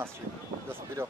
nasci. Da sam video.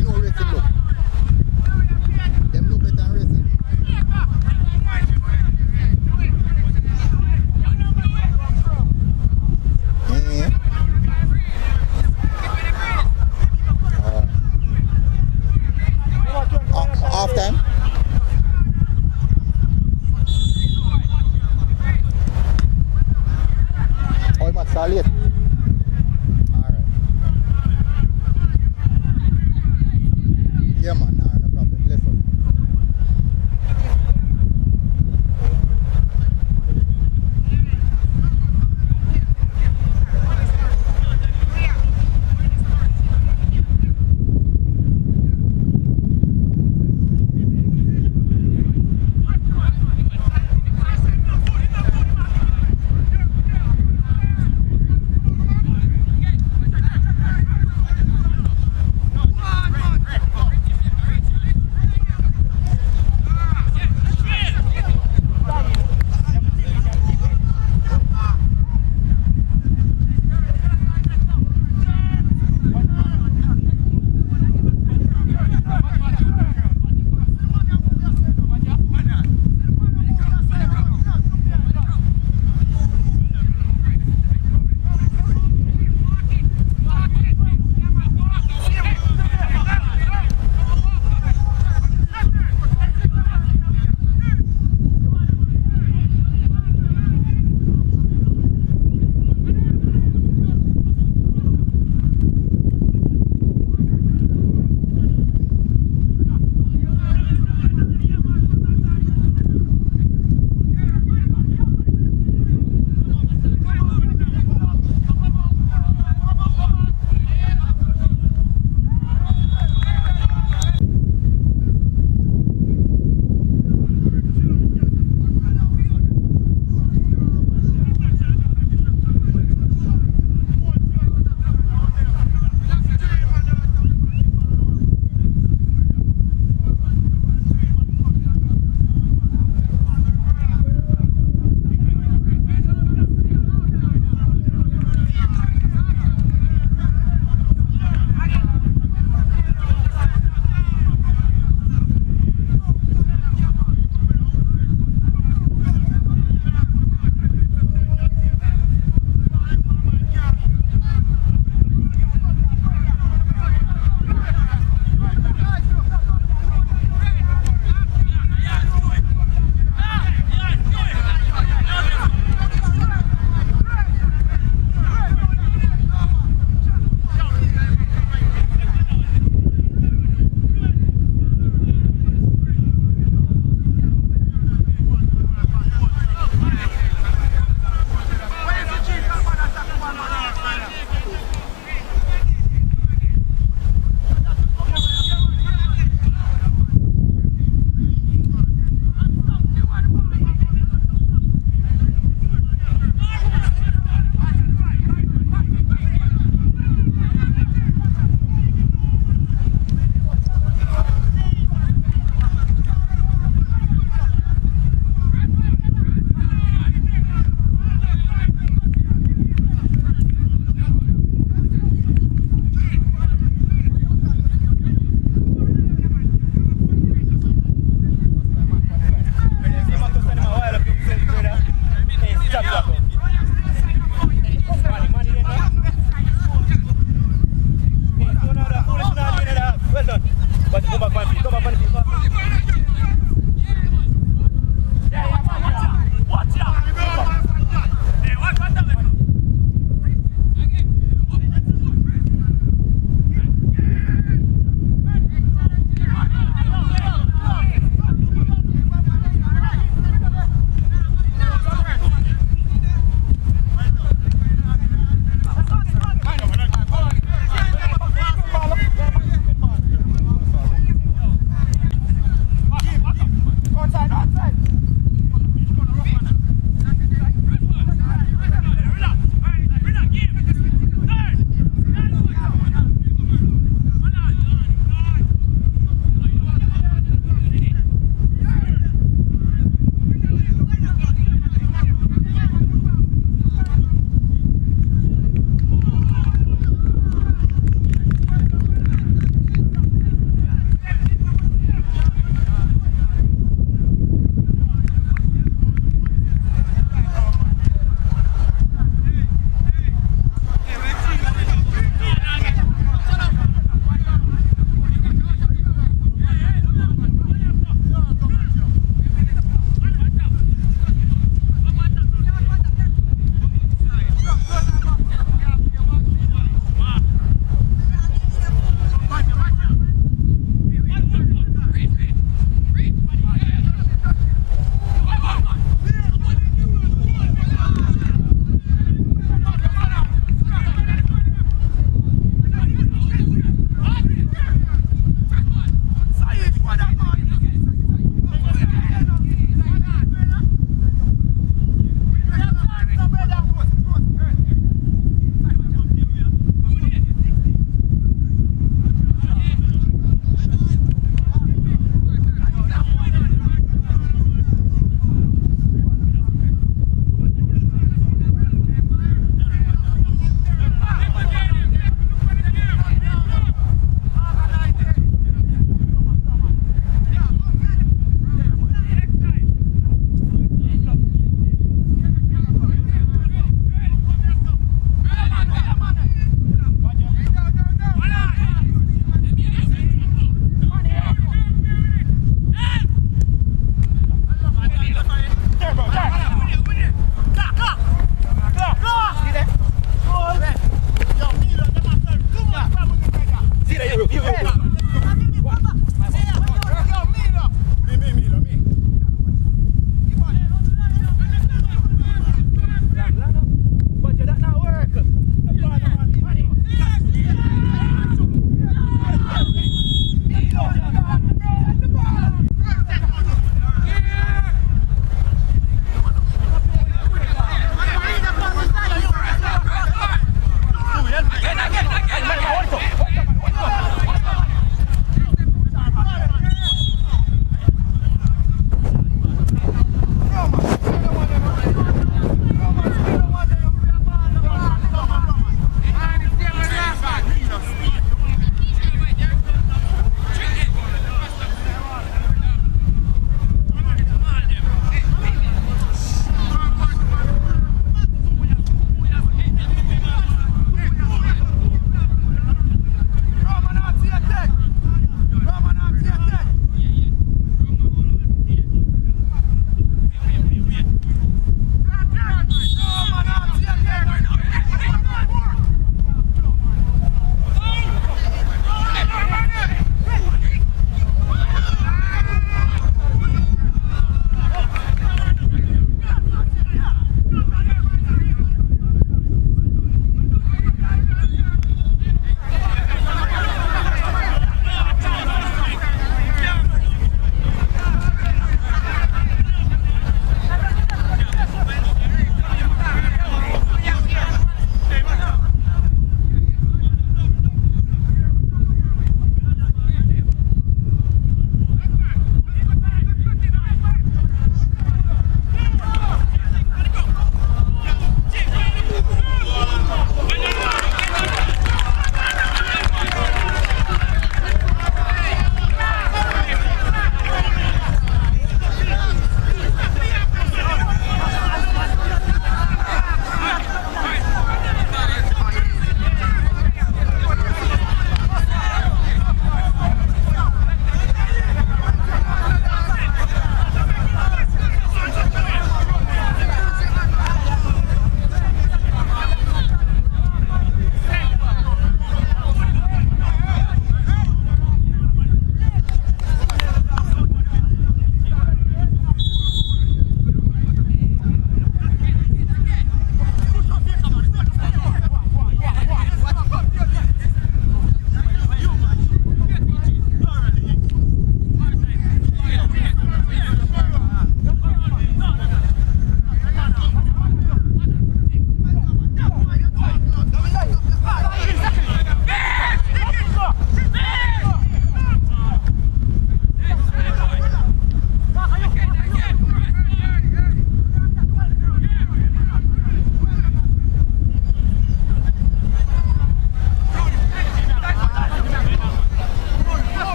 You know racing look. Them look better than racing. Yeah. Half time. Oh, much solid. Alright. Yeah, man. Nah, no problem. Let's go.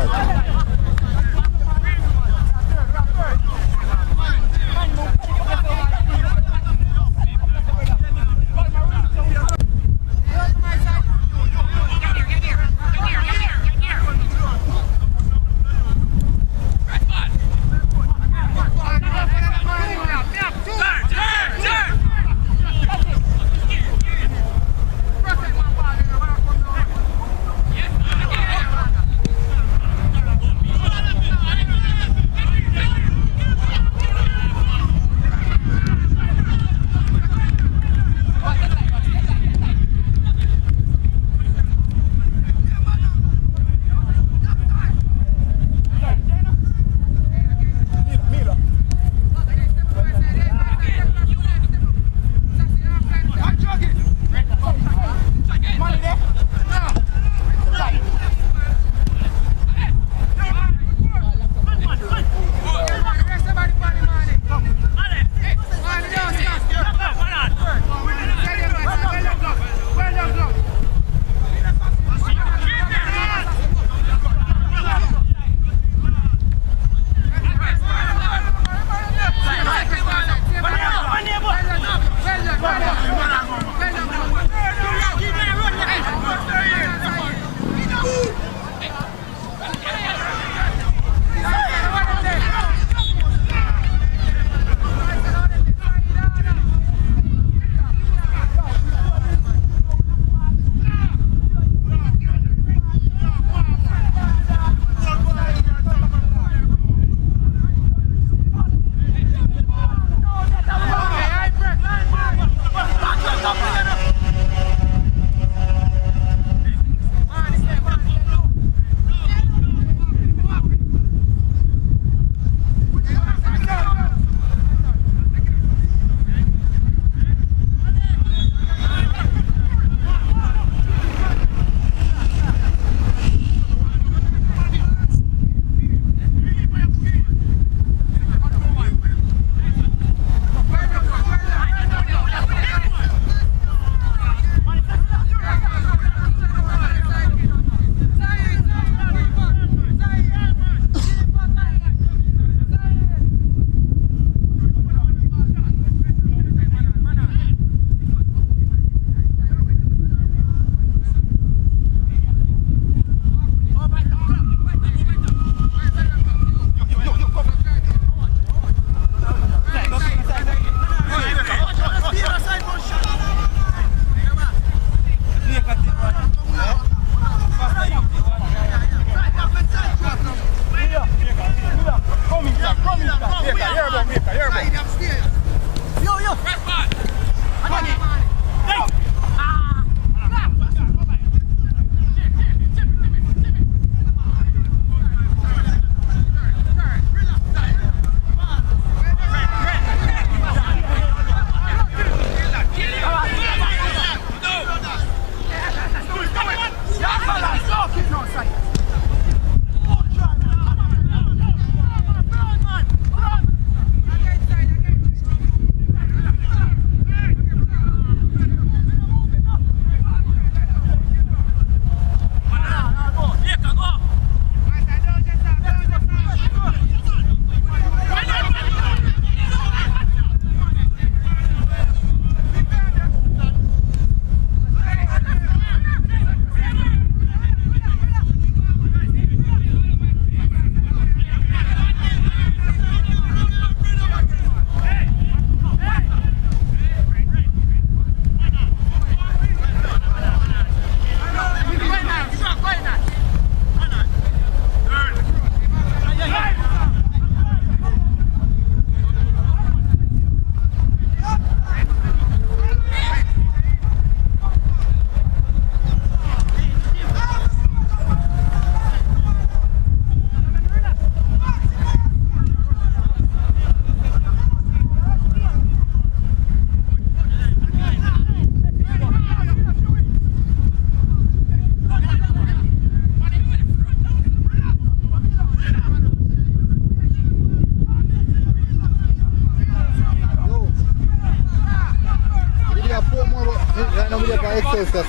Excelsior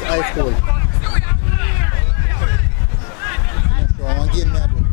High School. So I'm giving me a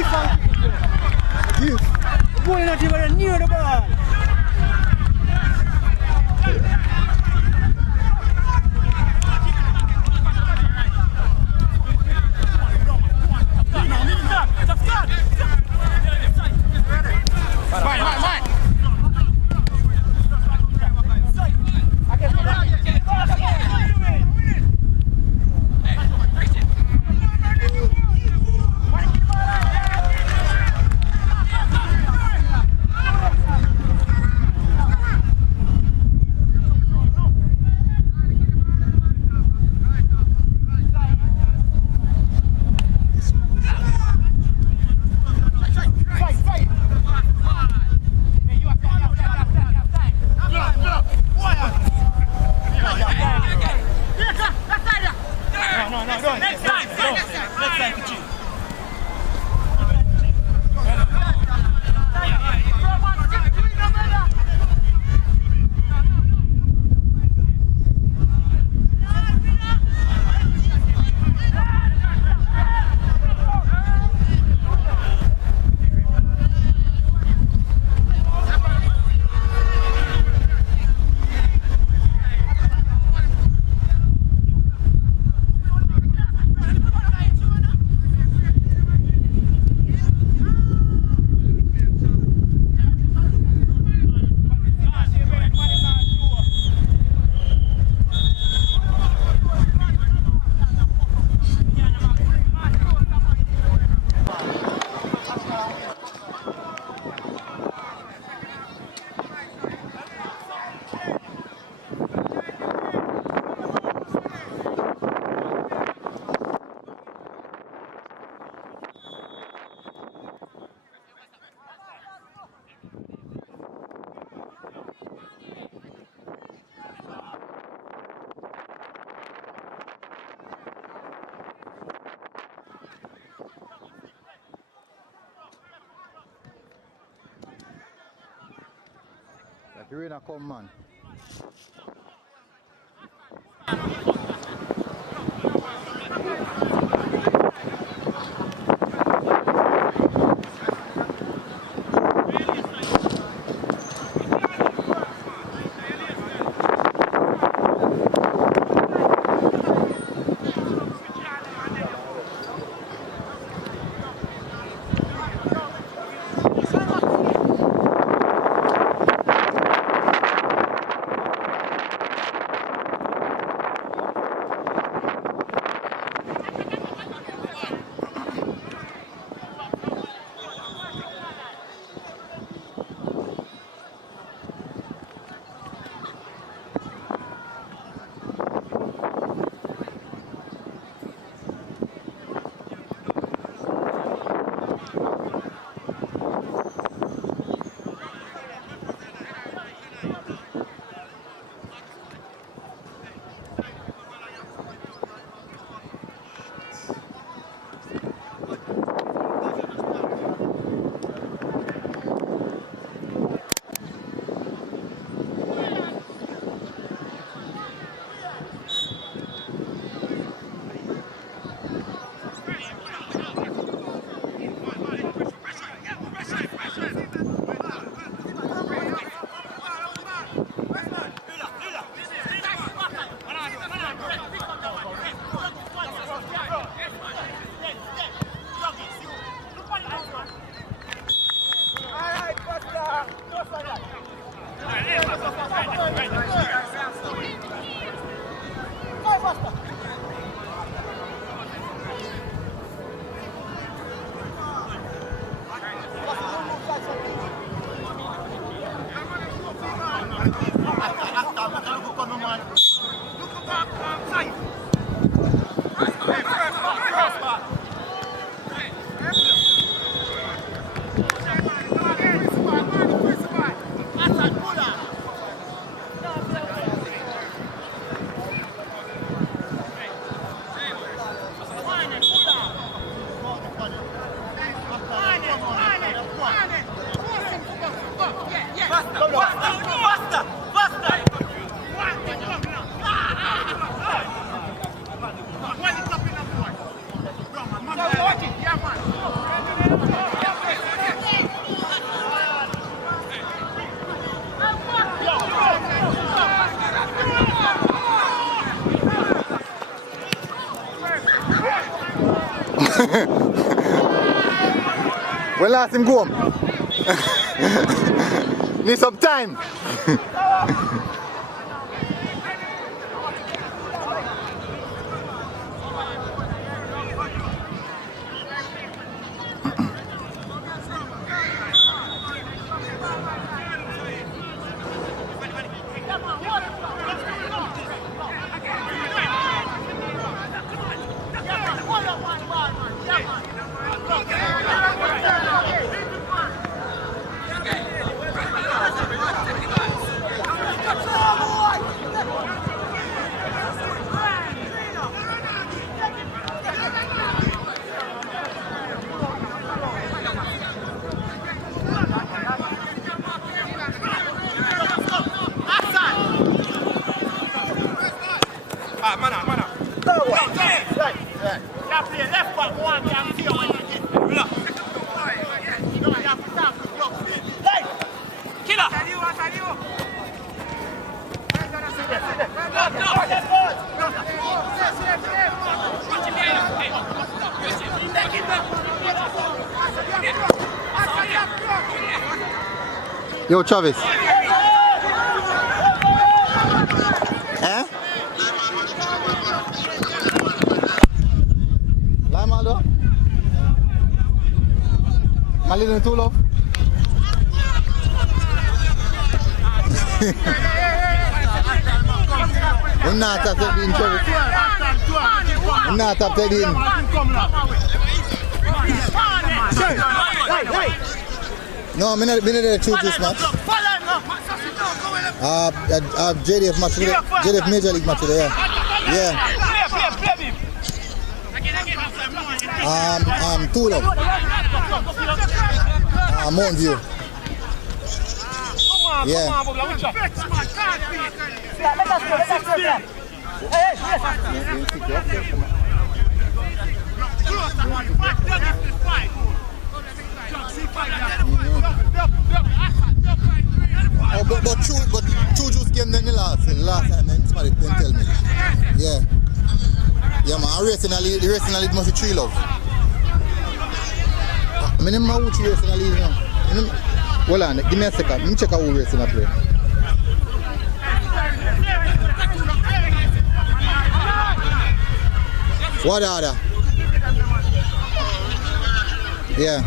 Yes. Boy, not even near the ball. The rain a come, man. When last him go home? Need some time. Yo, Travis. Eh? Lime Aldo? Malin too low? I'm not up to being Travis. I'm not up to being. No, I'm not there to choose this match. JDF match today. JDF Major League match today, yeah. Tulo. Mountain View. Yeah. Oh, but two just came then the last time then somebody didn't tell me. Yeah. Yeah man, the racing lead must be 3 love. I mean, I'm not racing the lead now. Hold on, give me a second. Let me check out who racing I play. What other? Yeah.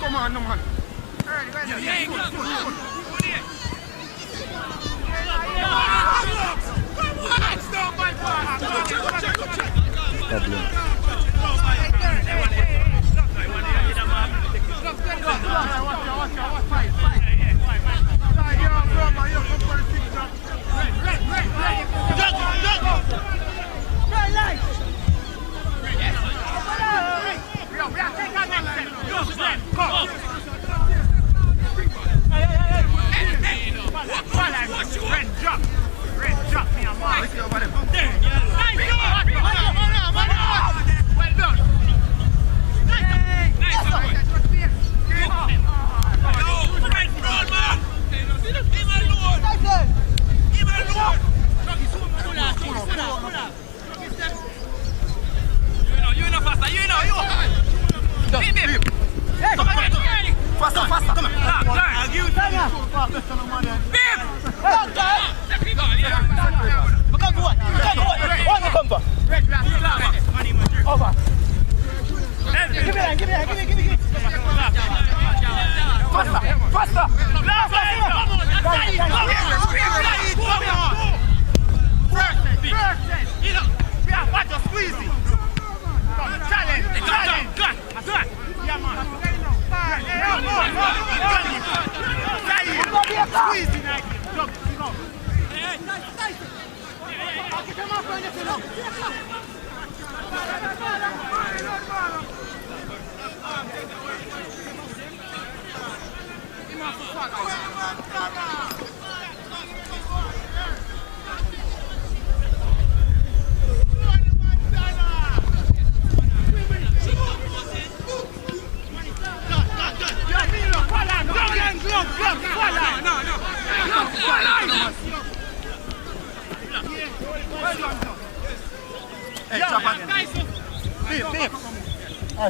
Come on, no man. Red drop me a mark.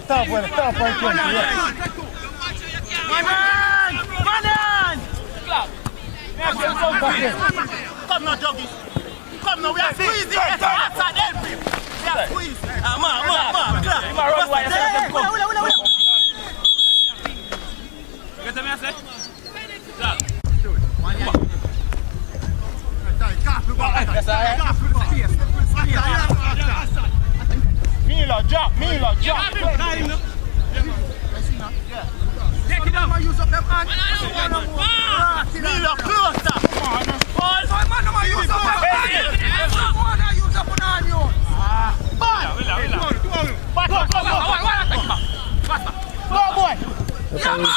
Stop with it, stop right there. Come now, doggy. Come now, we are squeezing. Outside, help him. We are squeezing. Get them, I say. Milo, drop. Take it down. Use up them hands. Milo, closer. Use up them hands. Use up on you. Go, boy. Yeah, man.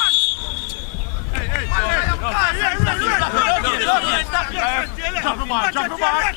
Drop the ball.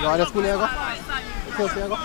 You want to school here, go? First here, go?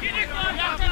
Get it,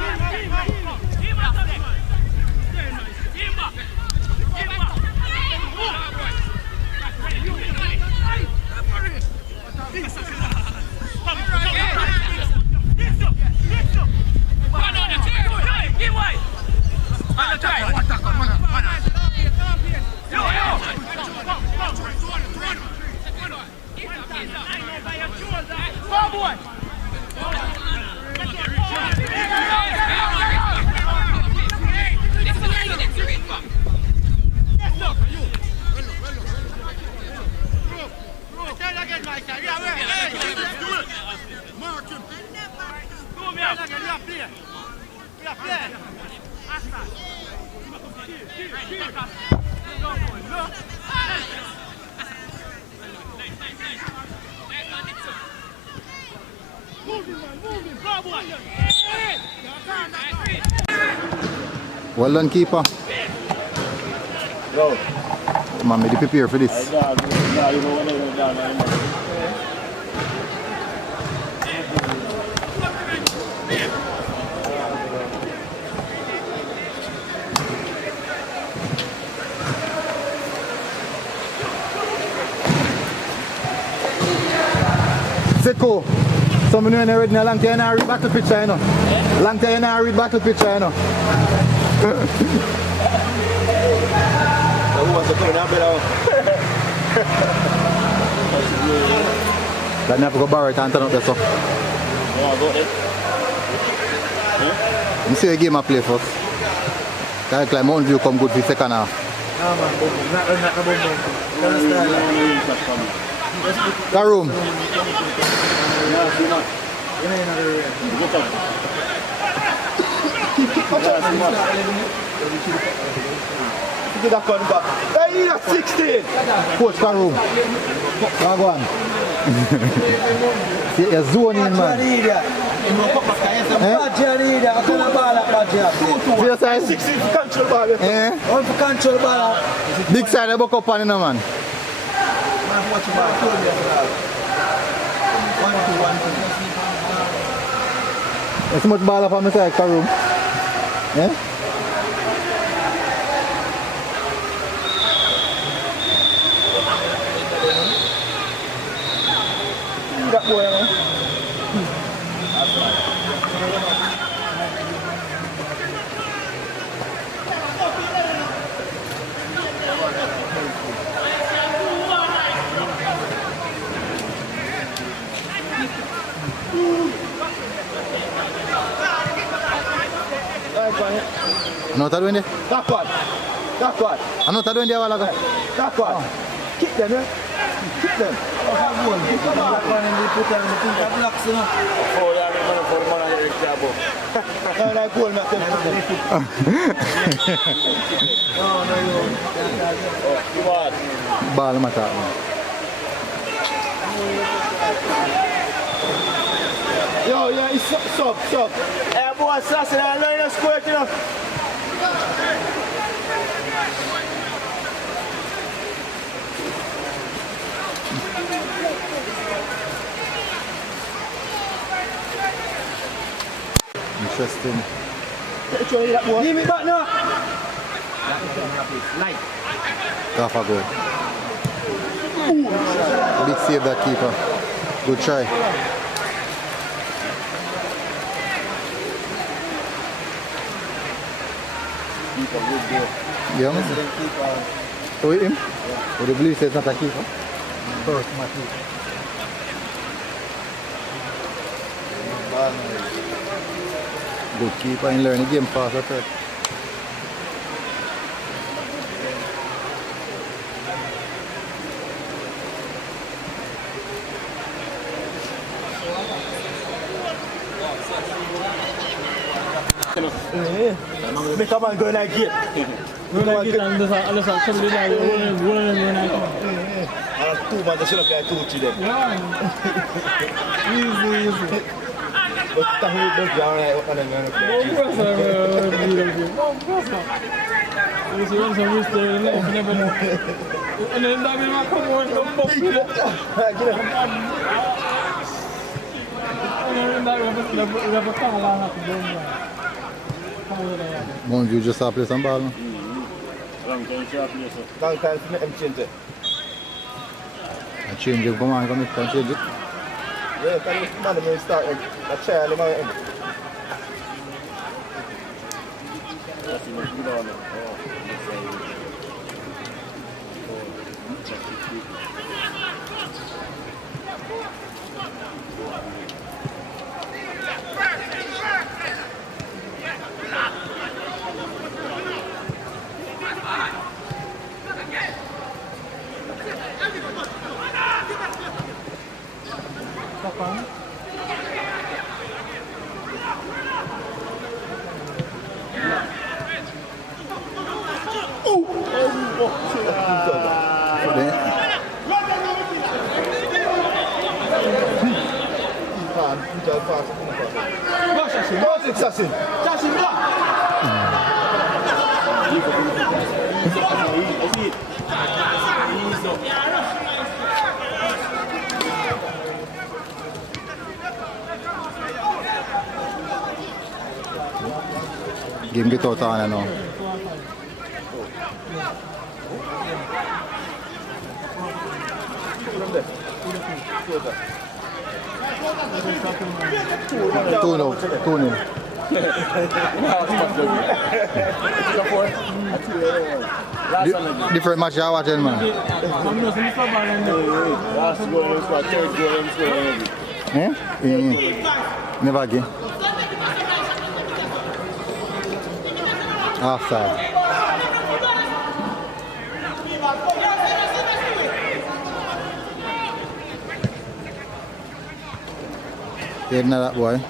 striker. Yeah, hey, do it. Mark him. Go, man. Yeah, play. Yeah, play. Well done, keeper. Yo. Man, me prepare for this. Seko, some of you ain't read a long time I read battle picture, you know. Long time I read battle picture, you know. Who wants to come in and better? That never go borrow it and turn up there, so. You want to go there? You see the game I play first. Like Mountain View come good for the second half. No man, not the boom. Karoom. Get that gun back. Hey, that's 16! Coach Karoom. Go on. You're zoning in, man. Feel size? 16 for control ball. Eh? One for control ball. Big side, I buck up on it, man. Man, watch your ball. 1-2-1. There's so much ball up on my side, Karoom. Eh? That boy, man. Ano ta doing there? That one. That one. Ano ta doing there, wala ka? That one. Kick them, eh? Kick them. Put them in the finger blocks, you know. Oh, yeah, I'm going for the man and the cabo. No, like goal, not them. No, you. Oh, you what? Ball mata. Yo, yeah, it's sub. Hey, boy, Sassy, I know you're square, you know. Interesting. Give me back now. Half a goal. Big save that keeper. Good try. Yeah, man. So with him? Would you believe it's not a keeper? First match. Good keeper and learn the game fast, that's right. Make a man go like it. Alles somebody that And two man, they should have got two to them. Easy. But that will be down like what kind of Mountain View just play some ball now. Long time to make them change it. And change it, come on, come and change it. Yeah, can you man will start a chair in my end. Game get out on now. Two nil. Different match you watching, man. Never again. Offside. Heading at that boy.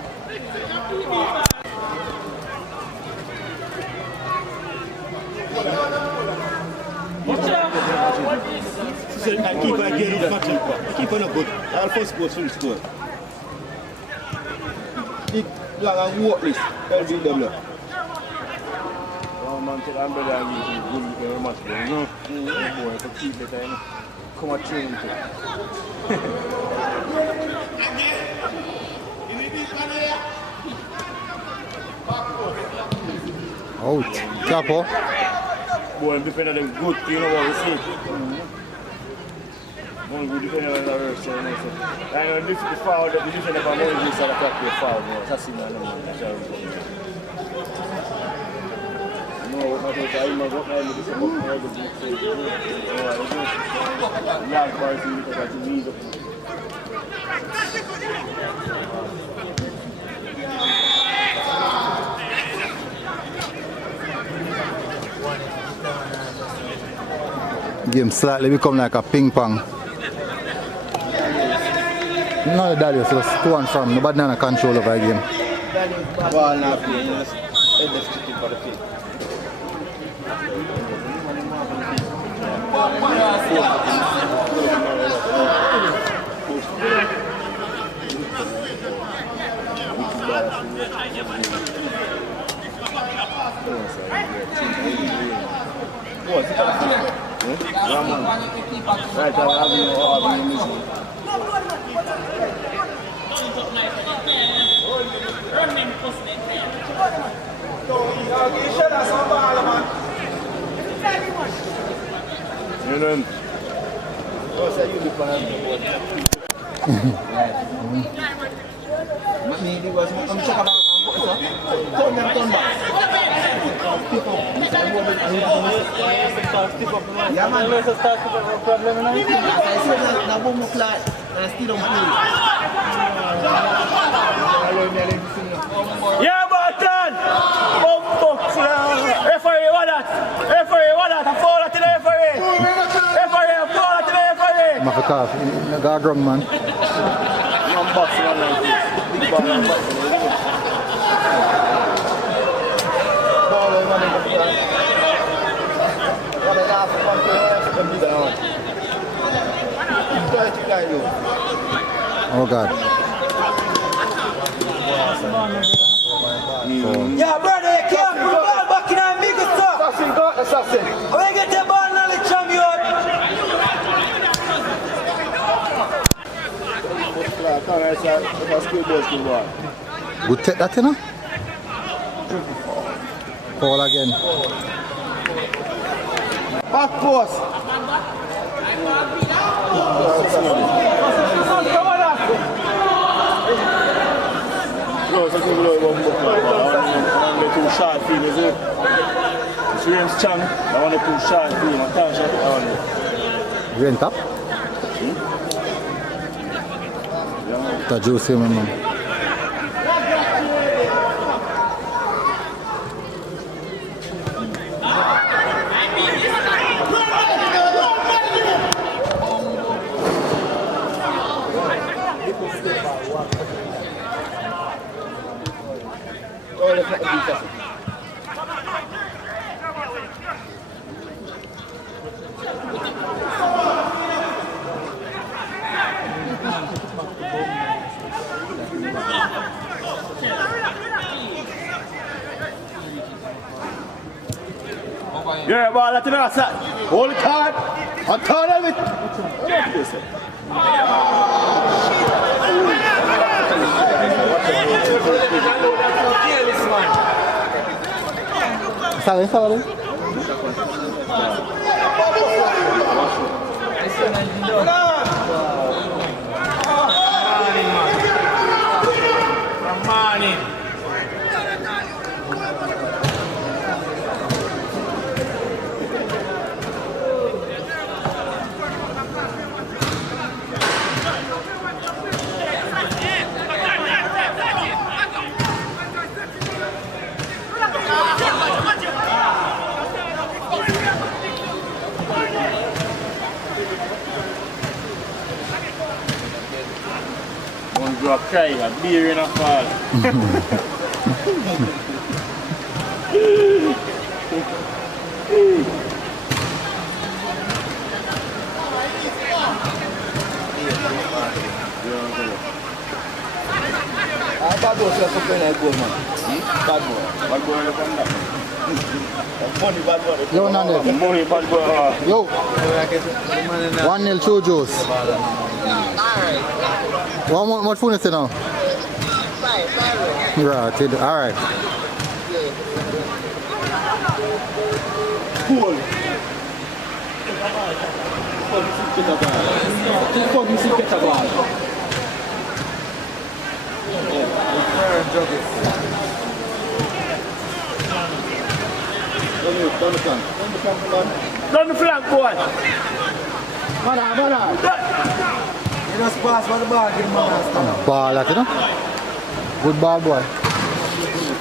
Keeper again is not keeper not good. All first score, full score. Big long and worthless. LBW. Oh man, I'm better than you. Good very much. No, boy, for keep the time. Come on, train Out. Capo. boy, defender them good, you know what we see. One good defender in the reverse, you know. So, I know this is foul, the defender from Moses is attack the foul, that's him, no, what I am not going to do is to all the big things. Large party because I need it. Game slightly become like a ping pong. No, the Dalius was 2-1 from. Nobody has control over the game. Ball not playing, just head the stick for the field. Right, I'll have you yeah, Barton! Oh, fuck! Referee, what that? Referee, what that? I fall at the referee! Referee, I fall at the referee! Mafika, you got wrong, man. One box, one like this. Big ball, one box. Ball on one in the front. What a laugh from the hands from the down. Dirty guy, look. Oh, God. Yeah, brother, you can't put the ball back in our big stuff. Assassin, got assassin. When you get the ball now, let's jump you out. Good take that, you know? Foul again. Back post. Close, I think we'll go I'm going to too short field, is it? It's James Chang. I want to too short field. I can't shot it on. Rent up? The juicy, man. definitely beat us. Yeah, ball at the last. Hold it hard. A turn of it. Salen. One drop cry, a beer in a fall. Bad boy should have like gold, man. Bad boy. Bad boy, look on that. Money, bad boy. Yo, Nandel. Money, bad boy. Yo. 1-0 Chujos. What phone is it now? Right, alright. Cool. Down the flank, boy. You just pass for the ball, give him a stand. Ball at it, no? Good ball, boy.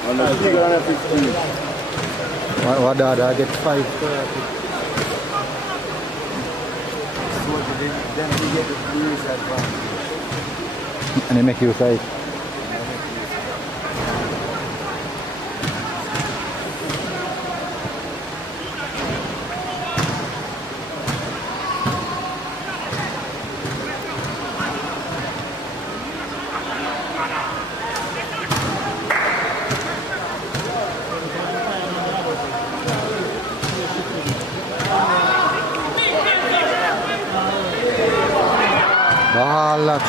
On the figure on the 15. What did I get 5? Then we get the blues advance. And they make you say. Balat.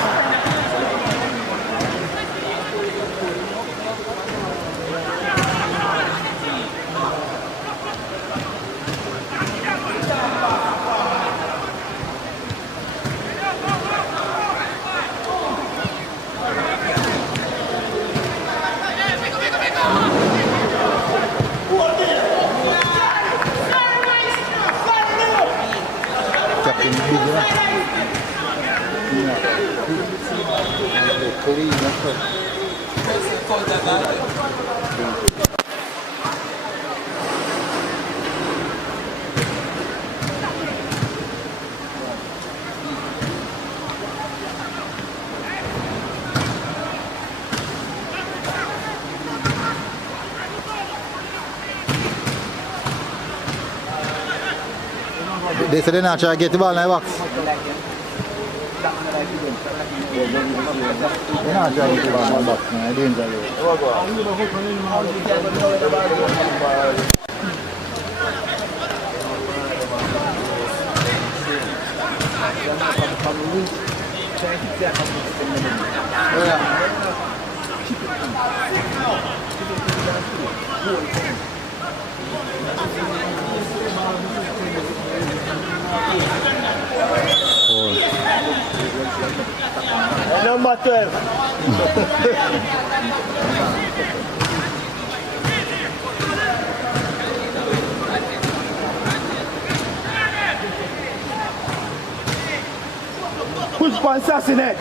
Captain Big, clean, that's it. They said they're not trying to get the ball in the box. They're not trying to get the ball in the box, man. They're dangerous. Number 12. Push for assassinate.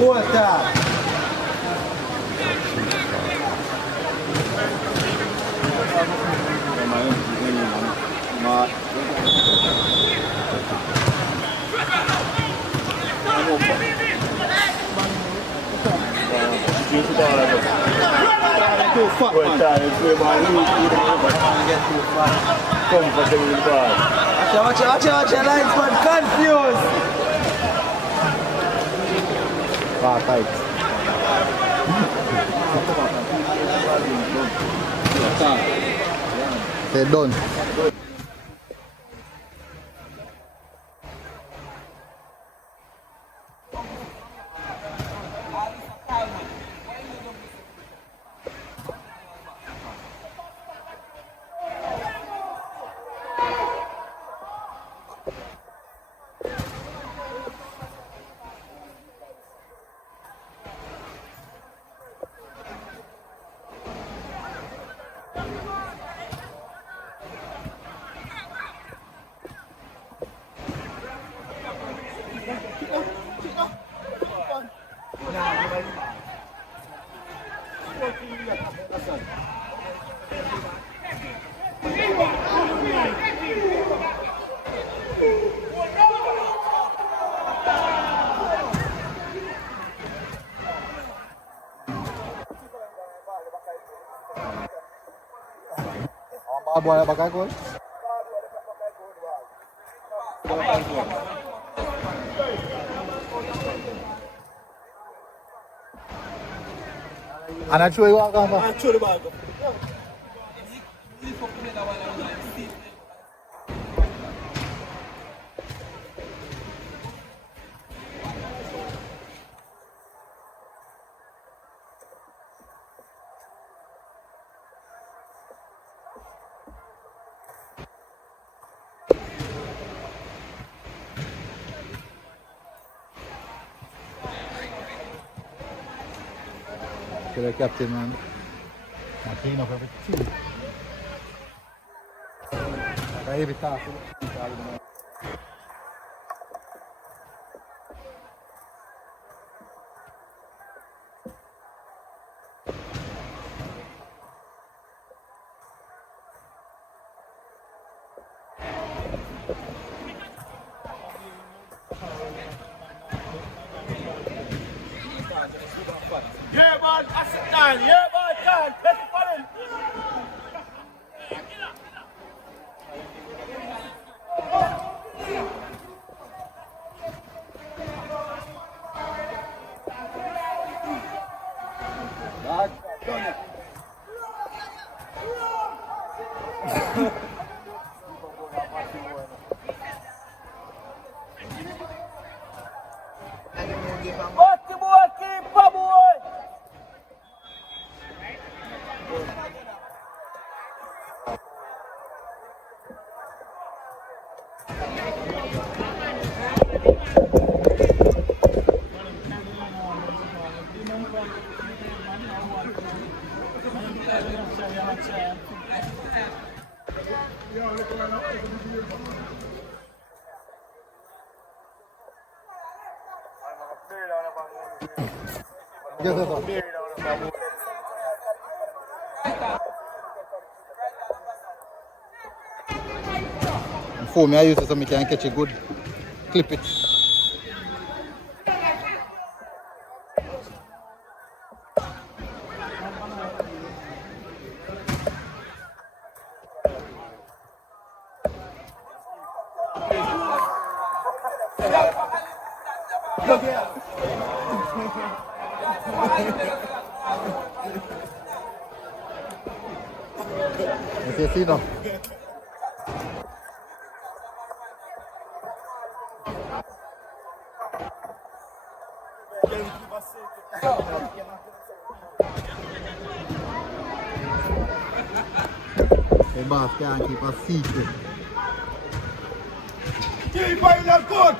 Water. too fat, Well, man. time, play ball, Get too far. comfortable with ball. Watch your lines, man. Confused. Far tight. They're done. Bad boy back I go. And I show you what I'm And throw the ball. to the captain, man. I clean up everything. I heavy task. Yeah, man, that's it, man. Yeah, man, man. Let's put him. Bati boy, keeper boy. Yes, sir. For me, I use it so I can catch it good. Clip it. You see now? The boss can't keep a secret. Keeper in the good.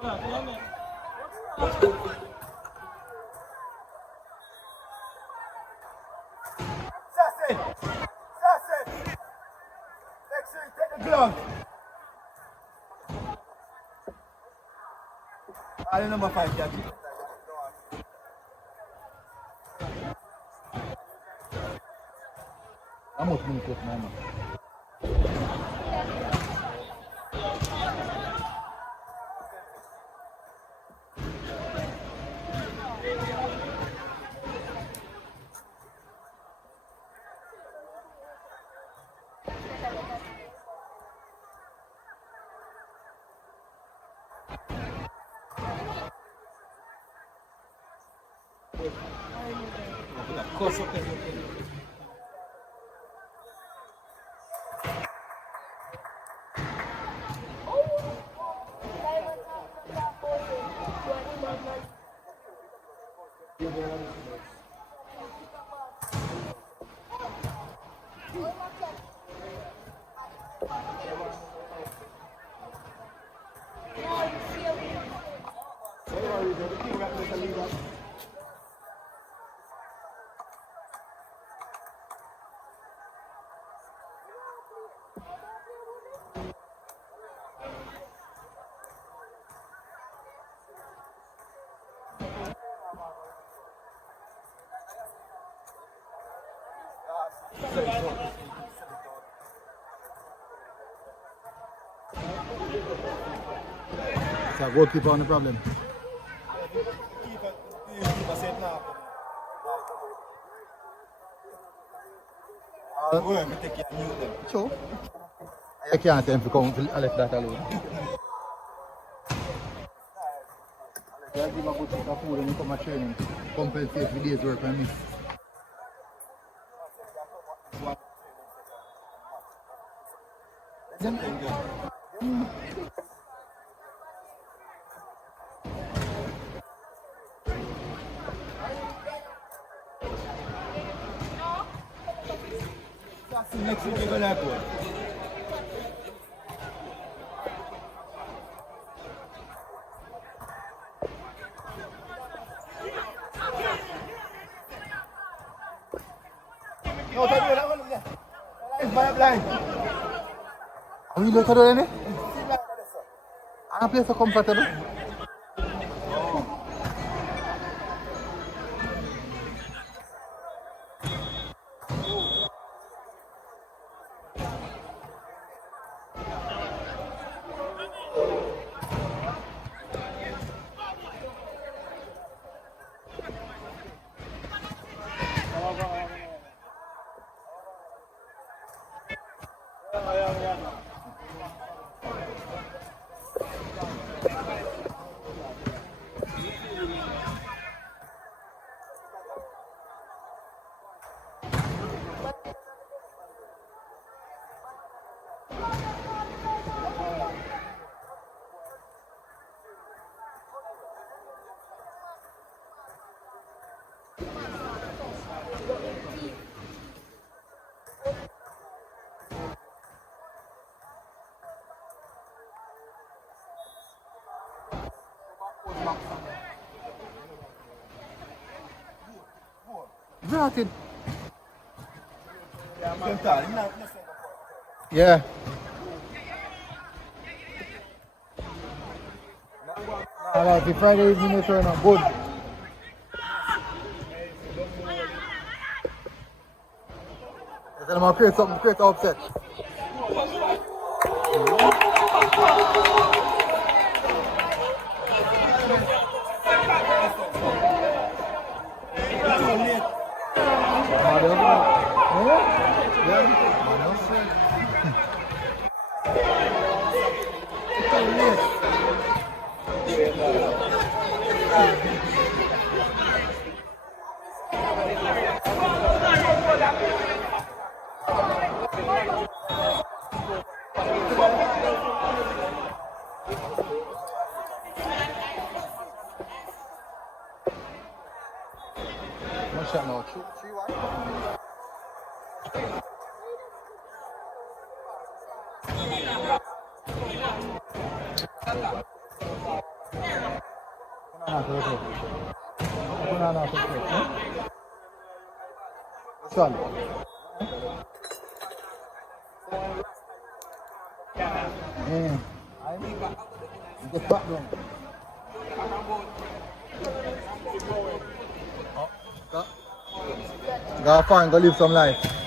Assassin! Assassin! Take the glove. I number 5, Jackie. How much money cost my man? So goalkeeper on the problem. Keeper said now. All work, we take care of them. Sure. I can't tell him to come to left that alone. I give a good piece of food when you come to training. Compensate for days work I miss. Next week you're gonna go. No, tell me that one there. It's by a blind. Are we later already? I play so comfortable. Rotted. Yeah. Alright, the Friday evening we turn up good. I'm gonna create something, create upset. What's that now? 3-1? Son. Get back down. Go far and go live some life.